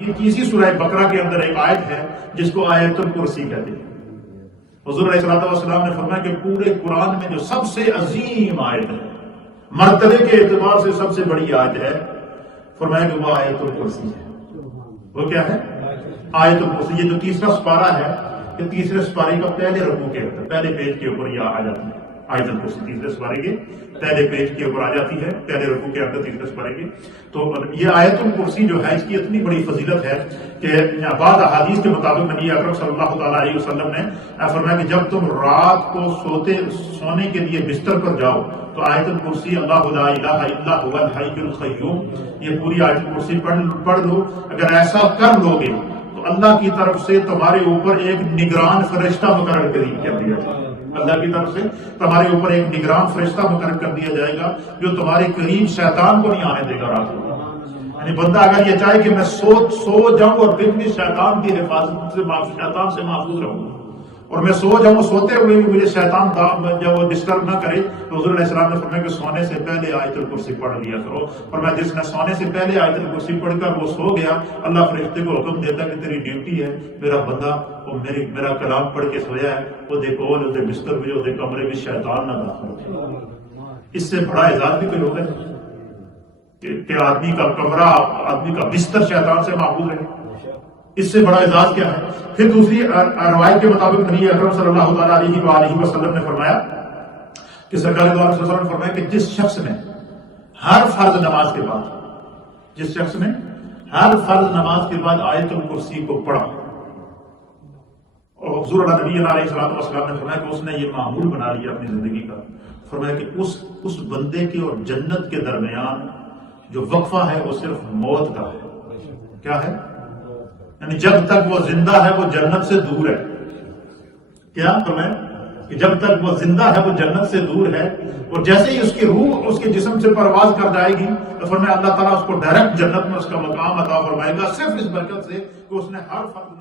یہ تیسری سورہ بقرہ کے اندر ایک آیت ہے جس کو آیت الکرسی کہتے ہیں۔ حضور علیہ السلام نے فرمایا کہ پورے قرآن میں جو سب سے عظیم آیت ہے، مرتبے کے اعتبار سے سب سے بڑی آیت ہے، فرمایا کہ وہ آیت الکرسی ہے۔ وہ کیا ہے؟ آیت الکرسی۔ یہ جو تیسرا سپارہ ہے، کہ تیسرے سپارے کا پہلے رکوع کے اندر پہلے پیج کے اوپر یہ آ جاتی ہے آیت الکرسی۔ تیسرے سپارے کے پہلے پیج کے اوپر آ جاتی ہے، پہلے رکوع کے اندر تیسرے سپارے کی۔ تو یہ آیت الکرسی جو ہے، اس کی اتنی بڑی فضیلت ہے کہ بعض احادیث کے مطابق نبی اکرم صلی اللہ تعالیٰ علیہ وسلم نے فرمایا کہ جب تم رات کو سونے کے لیے بستر پر جاؤ تو آیت الکرسی اللہ لا الہ الا هو الحی القیوم، یہ پوری آیت الکرسی پڑھ لو۔ اگر ایسا کر لو گے تو اللہ کی طرف سے تمہارے اوپر ایک نگران فرشتہ مقرر کر دیا جائے گا۔ اللہ کی طرف سے تمہارے اوپر ایک نگران فرشتہ مقرر کر دیا جائے گا جو تمہارے قریب شیطان کو نہیں آنے دے گا رات کو۔ یعنی بندہ اگر یہ چاہے کہ میں سو جاؤں اور پھر بھی شیطان کی حفاظت سے شیطان سے محفوظ رہوں، اور میں سو جاؤں سوتے ہوئے بھی مجھے شیطان جب وہ ڈسٹرب نہ کرے، تو حضور علیہ السلام نے فرمایا کہ سونے سے پہلے آیت الکرسی پڑھ لیا کرو۔ اور میں جس نے سونے سے پہلے آیت الکرسی پڑھ کر وہ سو گیا، اللہ فرشتے کو حکم دیتا کہ تیری ڈیوٹی ہے، میرا بندہ وہ میرا کلام پڑھ کے سویا ہے، وہ دیکھو وہ بستر بھی وہ کمرے میں شیطان نہ داخل ہو۔ اس سے بڑا اعزاز بھی کوئی ہوگا کہ آدمی کا کمرہ، آدمی کا بستر شیطان سے محفوظ رہے، اس سے بڑا اعزاز کیا ہے؟ پھر دوسری روایت کے مطابق نبی اکرم صلی اللہ تعالیٰ علیہ وآلہ وسلم نے فرمایا کہ سرکار دو عالم صلی اللہ علیہ وسلم نے فرمایا کہ جس شخص نے ہر فرض نماز کے بعد آیت الکرسی کو پڑھا، اور حضور اللہ نبی علیہ السلام نے فرمایا کہ اس نے یہ معمول بنا لیا اپنی زندگی کا، فرمایا کہ اس بندے کے اور جنت کے درمیان جو وقفہ ہے وہ صرف موت کا ہے۔ کیا ہے؟ یعنی جب تک وہ زندہ ہے وہ جنت سے دور ہے۔ کیا فرمایا؟ کہ جب تک وہ زندہ ہے وہ جنت سے دور ہے، اور جیسے ہی اس کی روح اس کے جسم سے پرواز کر جائے گی تو فرمایا اللہ تعالیٰ اس کو ڈائریکٹ جنت میں اس کا مقام عطا فرمائے گا، صرف اس برکت سے کہ اس نے ہر فرض